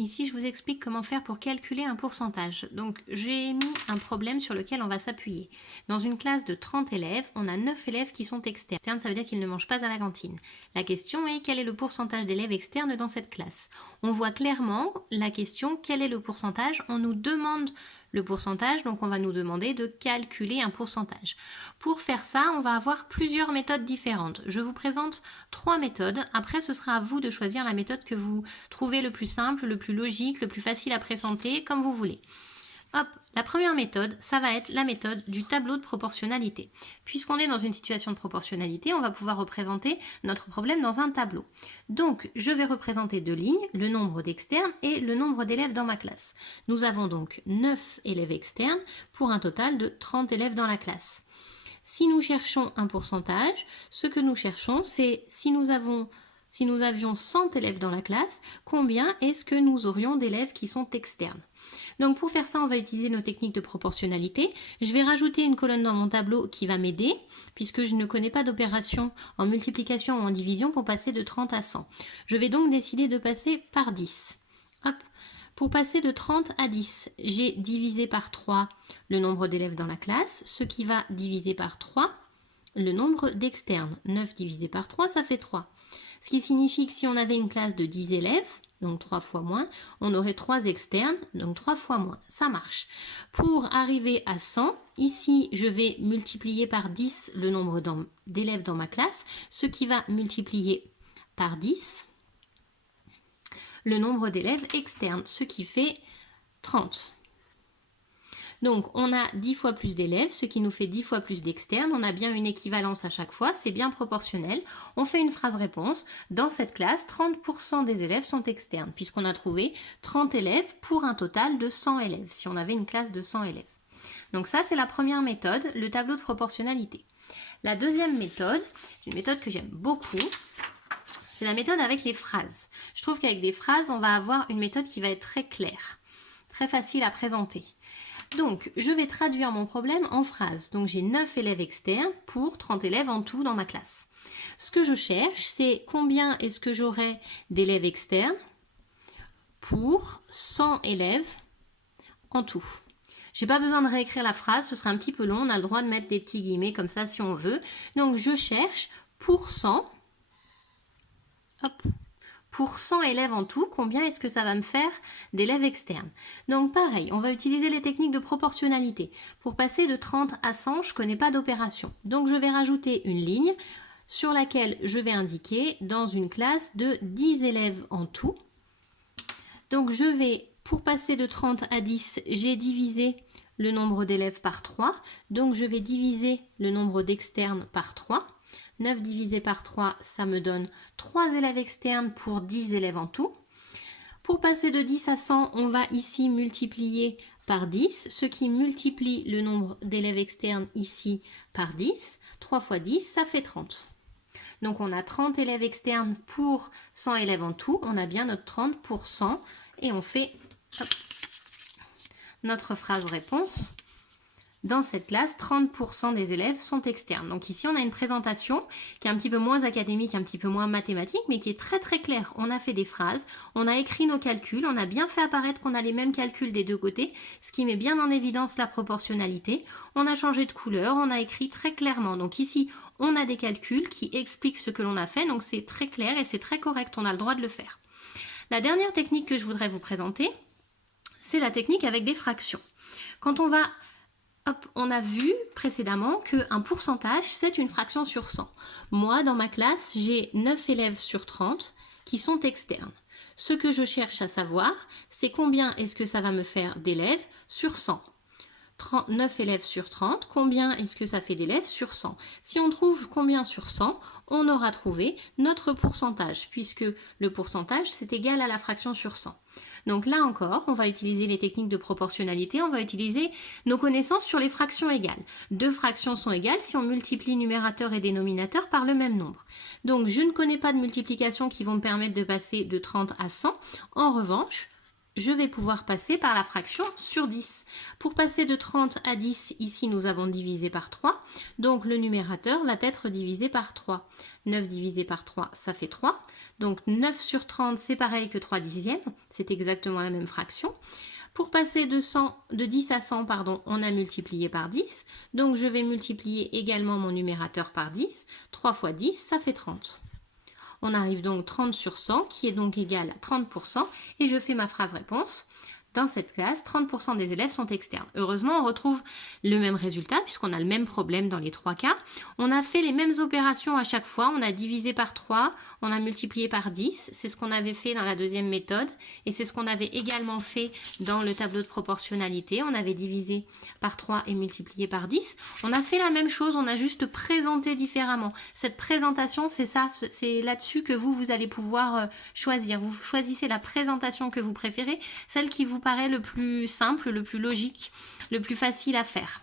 Ici, je vous explique comment faire pour calculer un pourcentage. Donc, j'ai mis un problème sur lequel on va s'appuyer. Dans une classe de 30 élèves, on a 9 élèves qui sont externes. Ça veut dire qu'ils ne mangent pas à la cantine. La question est, quel est le pourcentage d'élèves externes dans cette classe? On voit clairement la question, quel est le pourcentage? On nous demande le pourcentage, donc on va nous demander de calculer un pourcentage. Pour faire ça, on va avoir plusieurs méthodes différentes. Je vous présente 3 méthodes. Après, ce sera à vous de choisir la méthode que vous trouvez le plus simple, le plus logique, le plus facile à présenter, comme vous voulez. Hop, la première méthode, ça va être la méthode du tableau de proportionnalité. Puisqu'on est dans une situation de proportionnalité, on va pouvoir représenter notre problème dans un tableau. Donc, je vais représenter 2 lignes, le nombre d'externes et le nombre d'élèves dans ma classe. Nous avons donc 9 élèves externes pour un total de 30 élèves dans la classe. Si nous cherchons un pourcentage, ce que nous cherchons, c'est si nous avions 100 élèves dans la classe, combien est-ce que nous aurions d'élèves qui sont externes? Donc pour faire ça, on va utiliser nos techniques de proportionnalité. Je vais rajouter une colonne dans mon tableau qui va m'aider, puisque je ne connais pas d'opération en multiplication ou en division pour passer de 30 à 100. Je vais donc décider de passer par 10. Hop. Pour passer de 30 à 10, j'ai divisé par 3 le nombre d'élèves dans la classe, ce qui va diviser par 3 le nombre d'externes. 9 divisé par 3, ça fait 3. Ce qui signifie que si on avait une classe de 10 élèves, donc 3 fois moins, on aurait 3 externes, donc 3 fois moins. Ça marche. Pour arriver à 100, ici, je vais multiplier par 10 le nombre d'élèves dans ma classe, ce qui va multiplier par 10 le nombre d'élèves externes, ce qui fait 30. Donc, on a 10 fois plus d'élèves, ce qui nous fait 10 fois plus d'externes. On a bien une équivalence à chaque fois, c'est bien proportionnel. On fait une phrase réponse. Dans cette classe, 30% des élèves sont externes, puisqu'on a trouvé 30 élèves pour un total de 100 élèves, si on avait une classe de 100 élèves. Donc ça, c'est la première méthode, le tableau de proportionnalité. La deuxième méthode, une méthode que j'aime beaucoup, c'est la méthode avec les phrases. Je trouve qu'avec des phrases, on va avoir une méthode qui va être très claire, très facile à présenter. Donc, je vais traduire mon problème en phrases. Donc, j'ai 9 élèves externes pour 30 élèves en tout dans ma classe. Ce que je cherche, c'est combien est-ce que j'aurai d'élèves externes pour 100 élèves en tout. J'ai pas besoin de réécrire la phrase, ce sera un petit peu long. On a le droit de mettre des petits guillemets comme ça si on veut. Donc, je cherche pour 100. Hop. Pour 100 élèves en tout, combien est-ce que ça va me faire d'élèves externes? Donc pareil, on va utiliser les techniques de proportionnalité. Pour passer de 30 à 100, je ne connais pas d'opération. Donc je vais rajouter une ligne sur laquelle je vais indiquer dans une classe de 10 élèves en tout. Donc je vais, pour passer de 30 à 10, j'ai divisé le nombre d'élèves par 3. Donc je vais diviser le nombre d'externes par 3. 9 divisé par 3, ça me donne 3 élèves externes pour 10 élèves en tout. Pour passer de 10 à 100, on va ici multiplier par 10, ce qui multiplie le nombre d'élèves externes ici par 10. 3 fois 10, ça fait 30. Donc on a 30 élèves externes pour 100 élèves en tout. On a bien notre 30 pour 100 et on fait notre phrase réponse. Dans cette classe, 30% des élèves sont externes. Donc ici, on a une présentation qui est un petit peu moins académique, un petit peu moins mathématique, mais qui est très très claire. On a fait des phrases, on a écrit nos calculs, on a bien fait apparaître qu'on a les mêmes calculs des deux côtés, ce qui met bien en évidence la proportionnalité. On a changé de couleur, on a écrit très clairement. Donc ici, on a des calculs qui expliquent ce que l'on a fait, donc c'est très clair et c'est très correct, on a le droit de le faire. La dernière technique que je voudrais vous présenter, c'est la technique avec des fractions. Quand on va on a vu précédemment qu'un pourcentage, c'est une fraction sur 100. Moi, dans ma classe, j'ai 9 élèves sur 30 qui sont externes. Ce que je cherche à savoir, c'est combien est-ce que ça va me faire d'élèves sur 100. 9 élèves sur 30, combien est-ce que ça fait d'élèves sur 100? Si on trouve combien sur 100, on aura trouvé notre pourcentage, puisque le pourcentage, c'est égal à la fraction sur 100. Donc là encore, on va utiliser les techniques de proportionnalité, on va utiliser nos connaissances sur les fractions égales. 2 fractions sont égales si on multiplie numérateur et dénominateur par le même nombre. Donc je ne connais pas de multiplication qui vont me permettre de passer de 30 à 100. En revanche, je vais pouvoir passer par la fraction sur 10. Pour passer de 30 à 10, ici nous avons divisé par 3, donc le numérateur va être divisé par 3. 9 divisé par 3, ça fait 3. Donc 9 sur 30, c'est pareil que 3 dixièmes, c'est exactement la même fraction. Pour passer de 10 à 100, on a multiplié par 10, donc je vais multiplier également mon numérateur par 10. 3 fois 10, ça fait 30. On arrive donc 30 sur 100 qui est donc égal à 30% et je fais ma phrase réponse. Dans cette classe, 30% des élèves sont externes. Heureusement, on retrouve le même résultat puisqu'on a le même problème dans les trois cas. On a fait les mêmes opérations à chaque fois. On a divisé par 3, on a multiplié par 10. C'est ce qu'on avait fait dans la deuxième méthode et c'est ce qu'on avait également fait dans le tableau de proportionnalité. On avait divisé par 3 et multiplié par 10. On a fait la même chose, on a juste présenté différemment. Cette présentation, c'est ça, c'est là-dessus que vous allez pouvoir choisir. Vous choisissez la présentation que vous préférez, celle qui vous paraît le plus simple, le plus logique, le plus facile à faire.